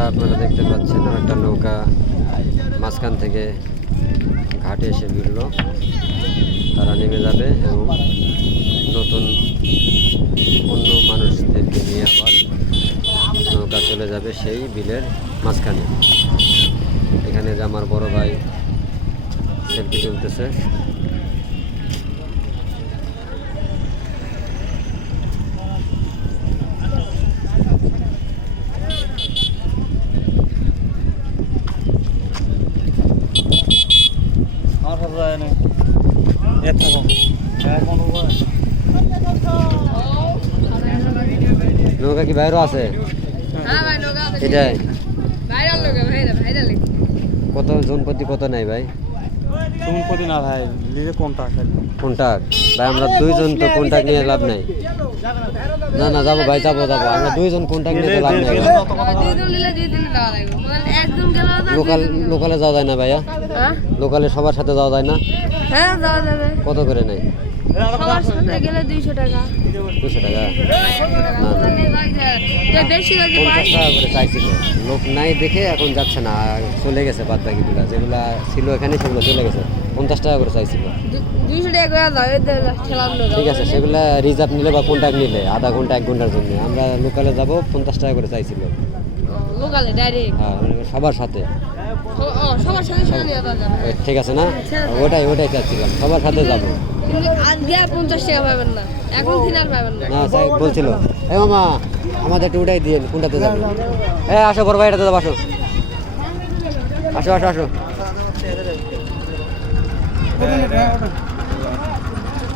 যেটা আপনারা দেখতে পাচ্ছেন, একটা নৌকা মাঝখান থেকে ঘাটে এসে ভিড়ল। তারা নেমে যাবে এবং নতুন অন্য মানুষদেরকে নিয়ে আবার নৌকা চলে যাবে সেই বিলের মাঝখানে। এখানে যে আমার বড় ভাই সেলফি তুলতেছে। নৌকা কি বাইরেও আছে? এটাই কত জন প্রতি কত নাই ভাই? না ভাই, কোনটা ভাই? আমরা দুইজন তো কন্টাক্ট নিয়ে লাভ নাই। না না যাবো ভাই, যাবো আমরা দুইজন কন্টাক্ট নিয়ে লাভ নাই। লোকালে যাওয়া যায় না ভাইয়া? লোকালে সবার সাথে যাওয়া যায় না? হ্যাঁ যাওয়া যাবে। কত করে নেই? সবার সাথে গেলে 200 টাকা। 200 টাকা? বেশি 50 টাকা করে চাইছিল। লোক নাই দেখে এখন যাচ্ছে না, চলে গেছে বাদ বাকিগুলা যেগুলা ছিল এখানে সেগুলো চলে গেছে। 50 টাকা করে চাইছিল। 200 টাকা করে দাও, এদের ঠেলাম না। ঠিক আছে, সেগুলা রিজার্ভ নিলে বা কন্ট্যাক্ট নিলে আধা ঘন্টা 1 ঘন্টার জন্য। আমরা লোকালে যাব, 50 টাকা করে চাইছিল। লোকালে ডাইরেক্ট? হ্যাঁ, সবার সাথে। সবার সাথে সাথে নিয়ে যাওয়া যাবে। ঠিক আছে না? ওটাই চাচ্ছিলাম, সবার সাথে যাব। কিন্তু আজকে 50 টাকা পাবেন না, এখন দিন আর পাবেন না। না স্যার বলছিল, এ মামা আমাদের একটু উঠাই দিয়ে কোনটাতে যাবে? আসো বড় ভাই, এটাতে যাবো। আসো আসো আসো আসো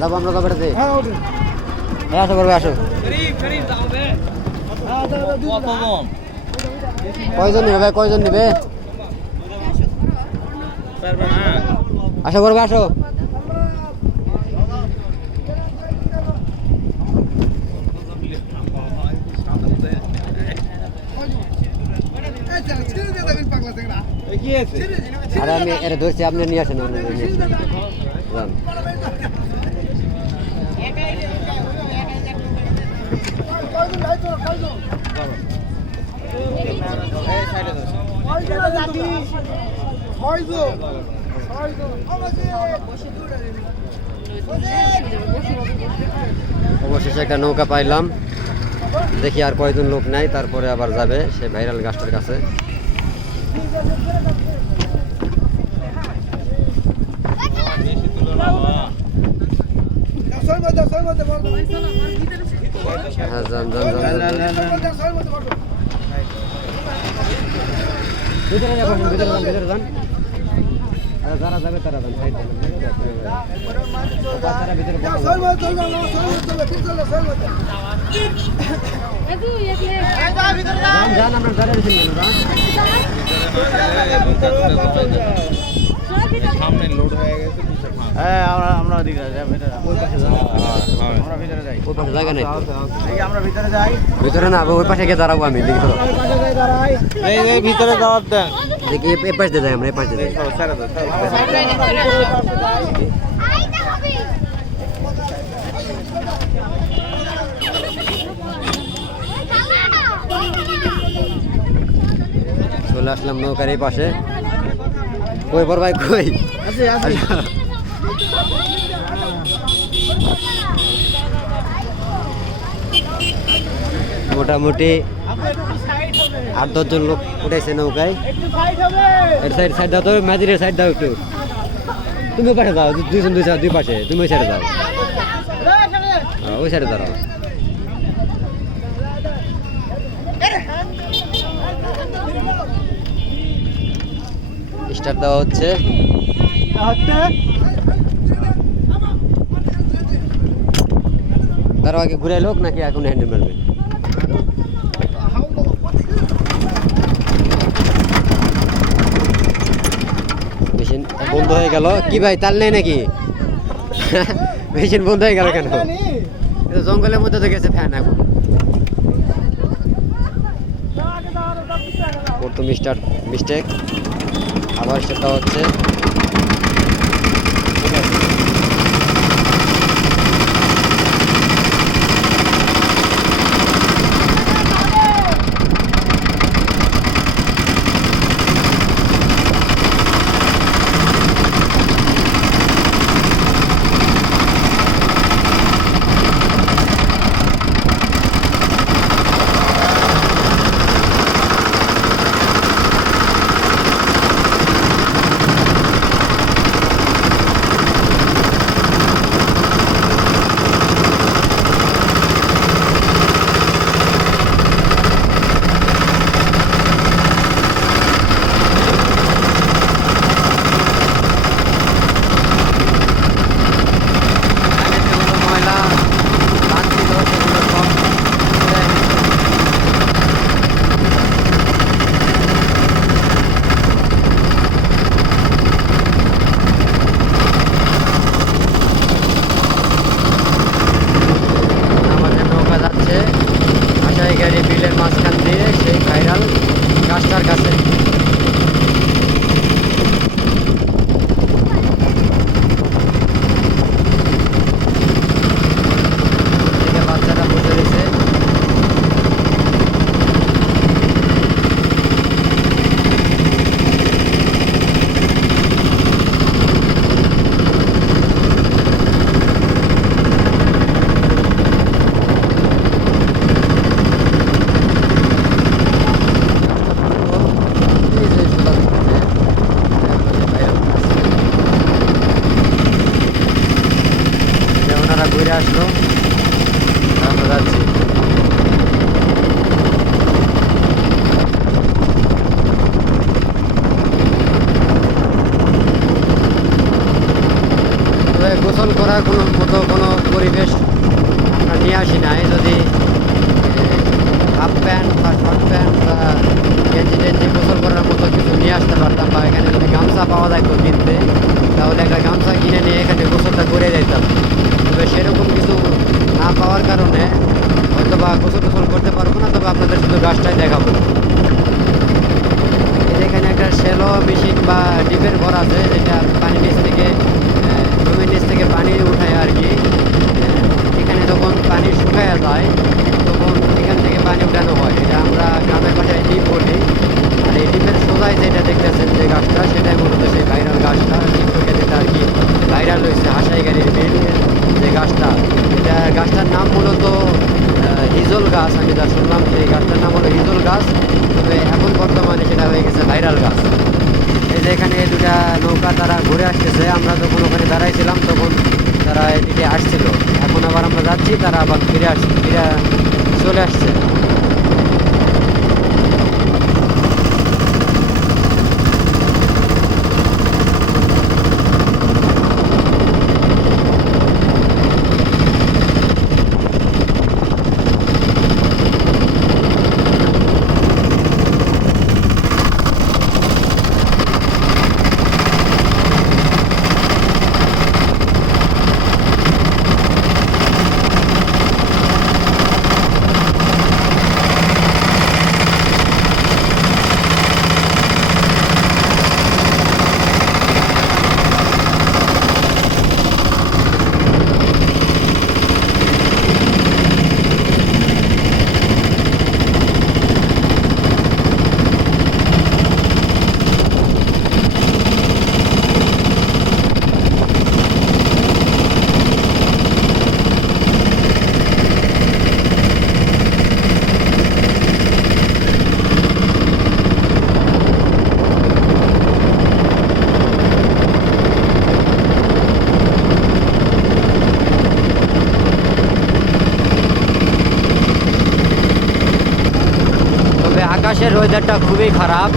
যাবো আমরা, যাবো এটাতে। আসো বড় ভাই, আসো। কয়জন নিবে ভাই, কয়জন নিবে? আসো বড় ভাই, আসো। আরে আমি এটা ধরছি, আপনি নিয়ে আসেন। অবশেষে একটা নৌকা পাইলাম। দেখি আর কয়জন লোক নাই, তারপরে আবার যাবে সে ভাইরাল গাছটার কাছে। হ্যাঁ যান যান যান, ভিতরে যান, ভিতরে যান। যারা যাবে তারা যান, সাইড তারা ভিতরে যান, আমরা সামনে লোড হয়ে গেছে। হ্যাঁ, আমরা ওদিকে যাই, ভিতরে যাই। ওই পাশে জায়গা নেই, আমরা ভিতরে যাই। ভিতরে না, ওই পাশে গিয়ে দাঁড়াবো আমি। দেখি এই ভিতরে যাওয়ার দেন। দেখি এ পাশ দিয়ে যাই, আমরা এ পাশ দিয়ে যাই। চলে আসলাম নৌকার এই পাশে। কই বড় ভাই, কই? মোটামুটি 8-10 জন লোক উঠেছে নৌকায়। সাইড দাও তো, মাঝিরের সাইড দাও একটু। তুমি পাশে যাও, দুইজন দুই পাশে, তুমি ওই সাইডে যাও। ওই সাইডে দাঁড়াও। স্টার্ট দেওয়া হচ্ছে। তার আগে ঘুরে লোক নাকি এখন হ্যান্ডেল মারবে? মেশিন বন্ধ হয়ে গেল। কি ভাই, তাল নেই নাকি? মেশিন বন্ধ হয়ে গেল কেন? জঙ্গলের মধ্যে তো গেছে ফ্যান। এখন প্রথম স্টার্ট মিস্টেক, আবার সেটা হচ্ছে। হাসাইগাড়ি বিলের মাঝখান দিয়ে সেই ভাইরাল গাছটার কাছে। এদিকে বাচ্চারা বসে রয়েছে। এই যে সোজা দেখতেছে, একপাশে ভাইরাল গাছ। যে ওনারা ঘুরে আসলো, আমরা যাচ্ছি। তবে গোসল করার কোনো পরিবেশ আমরা নিয়ে আসি নাই। যদি হাফ প্যান্ট বা শর্ট প্যান্ট বা গেঞ্জি টেঞ্জি গোসল করার মতো কিছু নিয়ে আসতে পারতাম, বা এখানে যদি গামছা পাওয়া যায় কেউ কিনতে, তাহলে একটা গামছা কিনে নিয়ে এখানে গোসলটা করে দিতাম। তবে সেরকম কিছু না পাওয়ার কারণে হয়তো বা গোসল করতে পারবো না। তবে আপনাদের শুধু গাছটাই দেখাবো। এখানে একটা শ্যালো মেশিন বা ডিপের ঘর আছে, যেটা পানির নিচ থেকে জমির নিচ থেকে পানি উঠায় আর কি। এখানে যখন পানি শুকায়া যায় তখন এখান থেকে পানি উঠানো হয়। এটা আমরা গ্রামের ভাষায় ডিপ বলি। আর এই ডিপের সোজাই যেটা দেখতেছেন যে গাছটা, সেটাই মূলত সেই ভাইরাল গাছটা। টিকটকে যেটা আর কি ভাইরাল হয়েছে, হাসাইগাড়ির বিল যে গাছটা, এটা গাছটার নাম মূলত হিজল গাছ। আমি যা শুনলাম যে এই গাছটার নাম হলো হিজল গাছ, তবে এখন বর্তমানে সেটা হয়ে গেছে ভাইরাল গাছ। এই যে এখানে দুটা নৌকা তারা ঘুরে আসতেছে। আমরা যখন ওখানে দাঁড়াইছিলাম তখন তারা এদিকে আসছিল। এখন আবার আমরা যাচ্ছি, তারা আবার ফিরে চলে আসছে। আকাশের ওয়েদারটা খুবই খারাপ।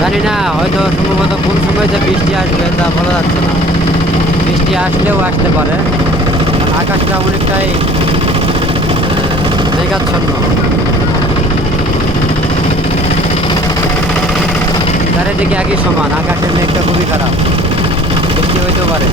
জানি না, হয়তো সম্ভবত কোন সময় যে বৃষ্টি আসবে তা বলা যাচ্ছে না। বৃষ্টি আসলেও আসতে পারে, কারণ আকাশটা অনেকটাই মেঘাচ্ছন্ন। চারিদিকে একই সমান, আকাশের মেঘটা খুবই খারাপ, বৃষ্টি হইতেও পারে।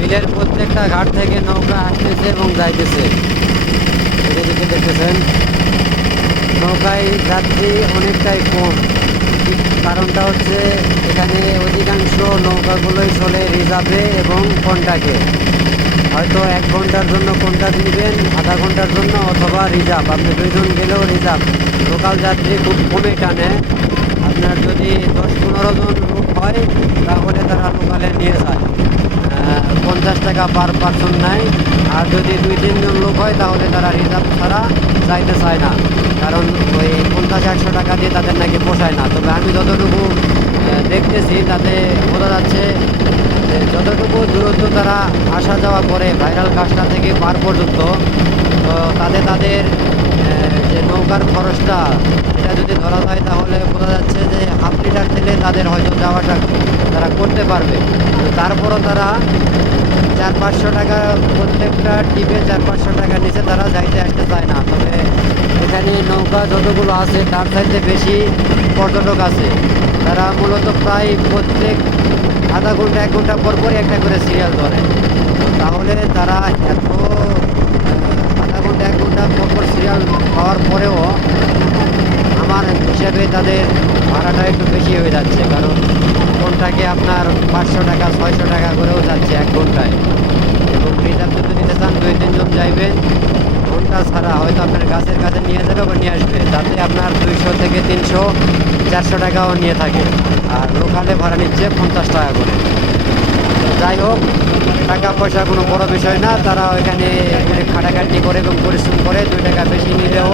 বিলের প্রত্যেকটা ঘাট থেকে নৌকা আসতেছে এবং যাইতেছে। এদিকে দেখতেছেন নৌকায় যাত্রী অনেকটাই কম। কারণটা হচ্ছে এখানে অধিকাংশ নৌকাগুলোই চলে রিজার্ভে এবং কন্ট্রাক্টে। হয়তো 1 ঘন্টার জন্য কন্ট্রাক্ট নেবেন, আধা ঘন্টার জন্য, অথবা রিজার্ভ। আপনি 2 জন গেলেও রিজার্ভ। লোকাল যাত্রী খুব কমই টানে। আপনার যদি 10-15 জন লোক হয় তাহলে তারা লোকালে নিয়ে যায়, 50 টাকা পার পারসন নেয়। আর যদি 2-3 জন লোক হয় তাহলে তারা রিজার্ভ ছাড়া যাইতে চায় না, কারণ ওই 50-100 টাকা দিয়ে তাদের নাকি পোষায় না। তবে আমি যতটুকু দেখতেছি তাতে বোঝা যাচ্ছে যে যতটুকু দূরত্ব তারা আসা যাওয়া করে ভাইরাল গাছটা থেকে পার পর্যন্ত, তো তাদের যে নৌকার খরচটা এটা যদি ধরা যায় তাহলে বোঝা যাচ্ছে যে হাফ লিটার তেলে তাদের হয়তো যাওয়াটা তারা করতে পারবে। তারপরও তারা 400-500 টাকা প্রত্যেকটা টিপে 400-500 টাকার নিচে তারা যাইতে আসতে চায় না। তবে এখানে নৌকা যতগুলো আছে তার চাইতে বেশি পর্যটক আছে। তারা মূলত প্রায় প্রত্যেক আধা ঘন্টা 1 ঘন্টা পর পরই একটা করে সিরিয়াল ধরে। তাহলে তারা এত আধা ঘন্টা 1 ঘন্টা পর পর সিরিয়াল পাওয়ার পরেও আমার হিসাবে তাদের ভাড়াটা একটু বেশি হয়ে যাচ্ছে, কারণ কোনটাকে আপনার 500 টাকা 600 টাকা করেও যাচ্ছে 1 ঘন্টায়। এবং রিজার্ভ যদি নিতে চান 2-3 জন যাইবেন, ঘন্টা ছাড়া হয়তো আপনার গাছের কাছে নিয়ে যাবে বা নিয়ে আসবে, তাতে আপনার 200 থেকে 300-400 টাকাও নিয়ে থাকে। আর লোকালে ভাড়া নিচ্ছে 50 টাকা করে। তো যাই হোক, টাকা পয়সা কোনো বড় বিষয় না, তারা ওইখানে অনেক খাটাখাটনি করে এবং পরিশ্রম করে 2 টাকা বেশি নিলেও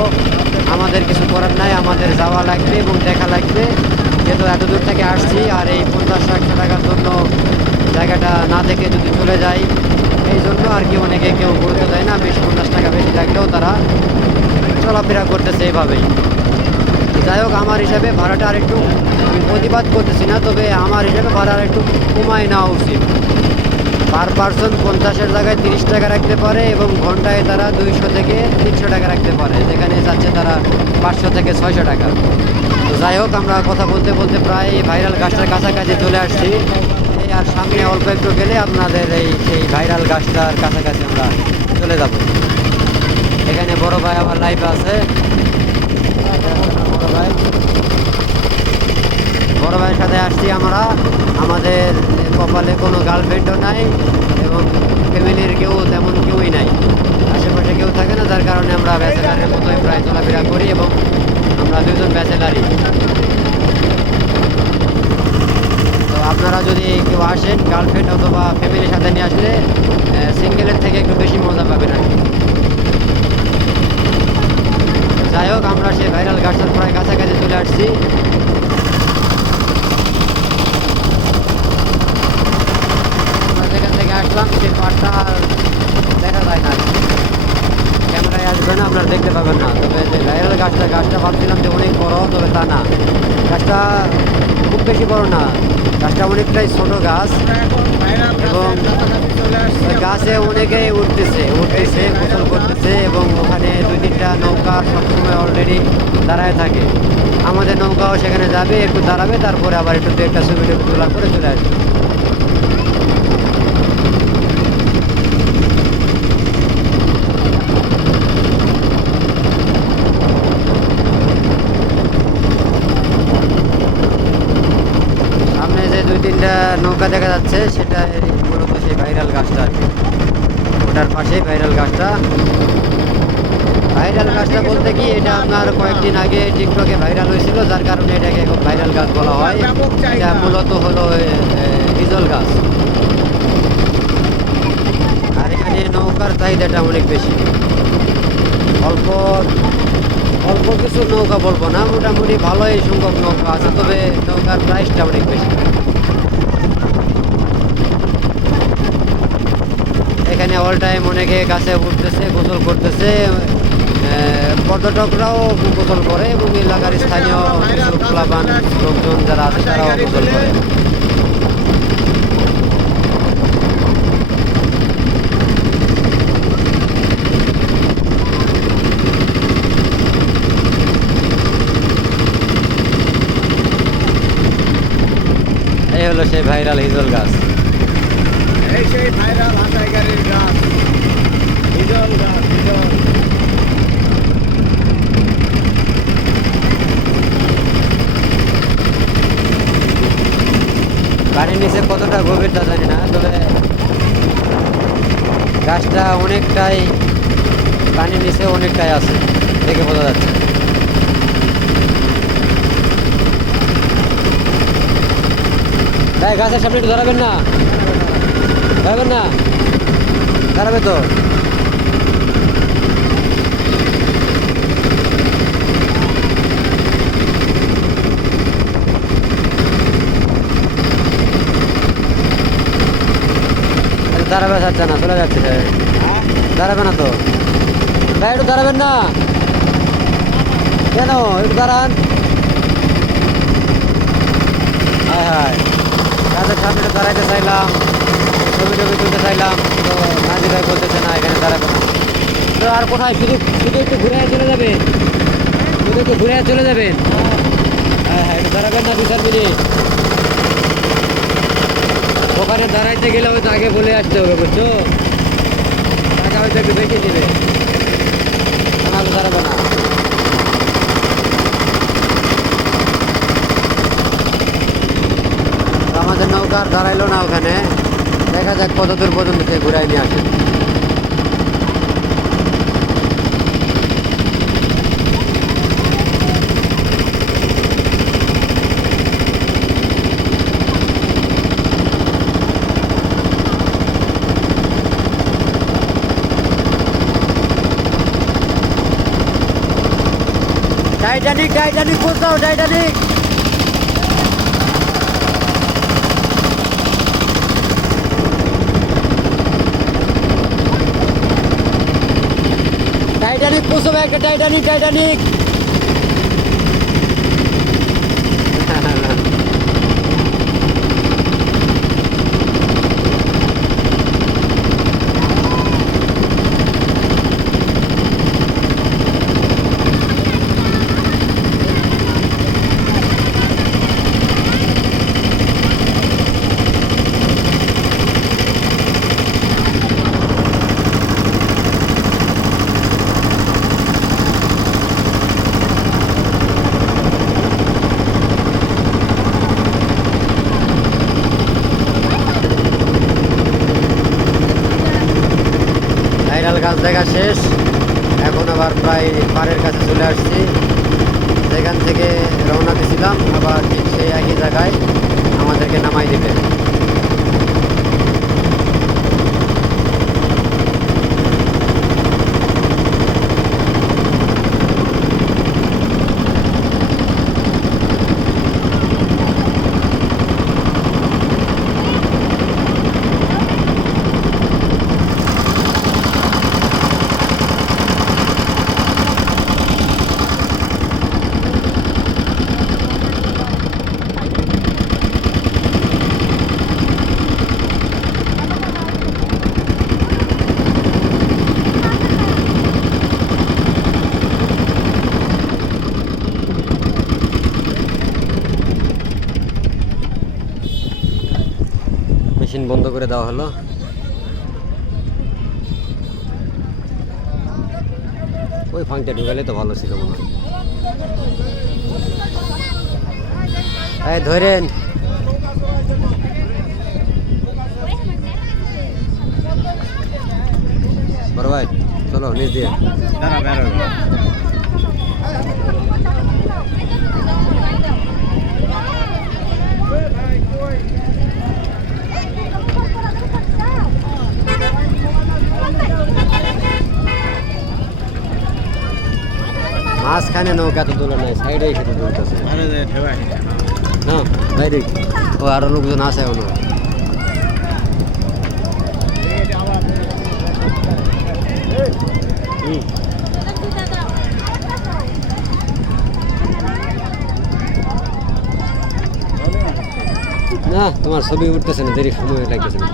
আমাদের কিছু করার নাই, আমাদের যাওয়া লাগবে এবং দেখা লাগবে। যেহেতু এত দূর থেকে আসছি, আর এই 50-100 টাকার জন্য জায়গাটা না দেখে যদি চলে যাই, এই জন্য আর কি অনেকে কেউ ঘুরতে যায় না। 20-50 টাকা বেশি লাগলেও তারা চলাফেরা করতেছে এইভাবেই। যাই হোক, আমার হিসাবে ভাড়াটা আর একটু, আমি প্রতিবাদ করতেছি না, তবে আমার হিসাবে ভাড়া আর একটু কমায় নেওয়া উচিত। পার পার্সন 50-এর জায়গায় 30 টাকা রাখতে পারে এবং ঘন্টায় তারা 200 থেকে 300 টাকা রাখতে পারে, যেখানে যাচ্ছে তারা 500 থেকে 600 টাকা। তো যাই হোক, আমরা কথা বলতে বলতে প্রায় ভাইরাল গাছটার কাছাকাছি চলে আসছি। এই আর সামনে অল্প একটু গেলে আপনাদের সেই ভাইরাল গাছটার কাছাকাছি আমরা চলে যাব। এখানে বড় ভাই আবার লাইভ আছে। বড় ভাইয়ের সাথে আসছি আমরা। আমাদের কপালে কোনো গার্লফ্রেন্ডও নাই এবং ফ্যামিলির তেমন কেউই নাই, আশেপাশে কেউ থাকে না, যার কারণে আমরা ব্যাচেলারের মতোই প্রায় চলাফেরা করি এবং আমরা 2 জন ব্যাচেলারই। তো আপনারা যদি কেউ আসেন গার্লফ্রেন্ড অথবা ফ্যামিলির সাথে নিয়ে আসলে সিঙ্গেলের থেকে একটু বেশি মজা পাবেন আর কি। যাই হোক, আমরা সেই ভাইরাল গাছটার প্রায় কাছাকাছি চলে আসছি। আমরা যেখান থেকে আসলাম সেই পাড়টা দেখা যায় না, ক্যামেরায় আসবে না, আপনারা দেখতে পাবেন না। তবে যে ভাইরাল গাছটা ভাবছিলাম যে অনেক বড়, তবে তা না, গাছটা খুব বেশি বড় না, গাছটা অনেকটাই ছোট গাছ এবং গাছে অনেকেই উঠতেছে গোসল করতেছে এবং ওখানে 2-3টা নৌকা সবসময় অলরেডি দাঁড়ায় থাকে। আমাদের নৌকাও সেখানে যাবে, একটু দাঁড়াবে, তারপরে আবার একটু 2-1টা ছবি তোলা করে চলে আসবে। সামনে যে 2-3টা নৌকা দেখা যাচ্ছে সেটা মূলত সেই ভাইরাল গাছটা আর কি, ওটার পাশেই ভাইরাল গাছটা। বলতে কি, এটা আপনার কয়েকদিন আগে টিকটকে ভাইরাল হয়েছিল, যার কারণে এটাকে এখন ভাইরাল গাছ বলা হয়। এটা মূলত হলো হিজল গাছ। আর এখানে নৌকার চাহিদাটা অনেক বেশি। অল্প কিছু নৌকা বলবো না, মোটামুটি ভালোই সংখ্যক নৌকা আছে, তবে নৌকার প্রাইসটা অনেক বেশি। এখানে অল টাইম অনেকে গাছে উঠতেছে, গোসল করতেছে, পর্যটকরাও গোসল করে এবং এলাকার স্থানীয় কিছু পোলাপান লোকজন যারা আছে তারাও গোসল করে। এই হলো সেই ভাইরাল হিজল গাছ। এই সেই ভাইরাল হাসাইগাড়ির গাছ, হিজল গাছ, হিজল। পানির নিচে কতটা গভীরতা জানি না, তবে গাছটা অনেকটাই পানির নিচে অনেকটাই আছে, দেখে বোঝা যাচ্ছে। ভাই গাছের সামনে একটু দাঁড়াবেন না, দাঁড়াবে তো। দাঁড়াবে যাচ্ছে না, চলে যাচ্ছে, দাঁড়াবে না তো ভাই, একটু দাঁড়াবেন না কেন, একটু দাঁড়ান। হায় গাছের সামনে দাঁড়াইতে চাইলাম, ছবি টবি তুলতে চাইলাম, তো নাজি ভাই বলতেছে না এখানে দাঁড়াবে না। তো আর কোথায় শুধু শুধু একটু ঘুরে চলে যাবেন, শুধু একটু ঘুরে চলে যাবেন। হ্যাঁ হ্যাঁ, একটু দাঁড়াবেন না 2-4 মিনিট। ওখানে দাঁড়াইতে গেলে হয়তো আগে বলে আসতে হবে, বুঝছো? টাকা হয়তো একটু বেশি দেবে, আমার দাঁড়াবো না। তো আমাদের নৌকা আর দাঁড়াইলো না ওখানে, দেখা যাক কত দূর পর্যন্ত সে ঘুরাই নিয়ে আসে। টাইটানিক টাইটানিক পৌঁছাও, টাইটানিক। টাইটানিক পৌঁছাবে একটা, টাইটানিক টাইটানিক। ভাইরাল গাছ দেখা শেষ, এখন আবার প্রায় পাড়ের কাছে চলে আসছি। সেখান থেকে রওনা দিয়েছিলাম, আবার ঠিক সেই একই জায়গায় আমাদেরকে নামাই দেবে। মেশিন বন্ধ করে দেওয়া হলো। ওই ফাংটা ঢুকালে তো ভালো ছিল মনে হয়। এই ধরেন, বড় ভাই চলো নিচ দিয়ে। দাঁড়া বেরো। মাঝখানে নৌকা তো তোলা নাই, সাইডে এসে তো তুলতেছে। আরে যে ঢেউয়া হিটা না বাইরে ও আরো লোকজন আছে এখনো। না তোমার ছবি উঠতেছে না, দেরি সময় লাগতেছে না।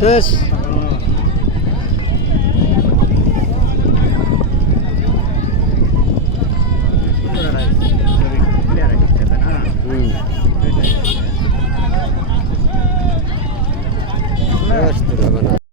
Terus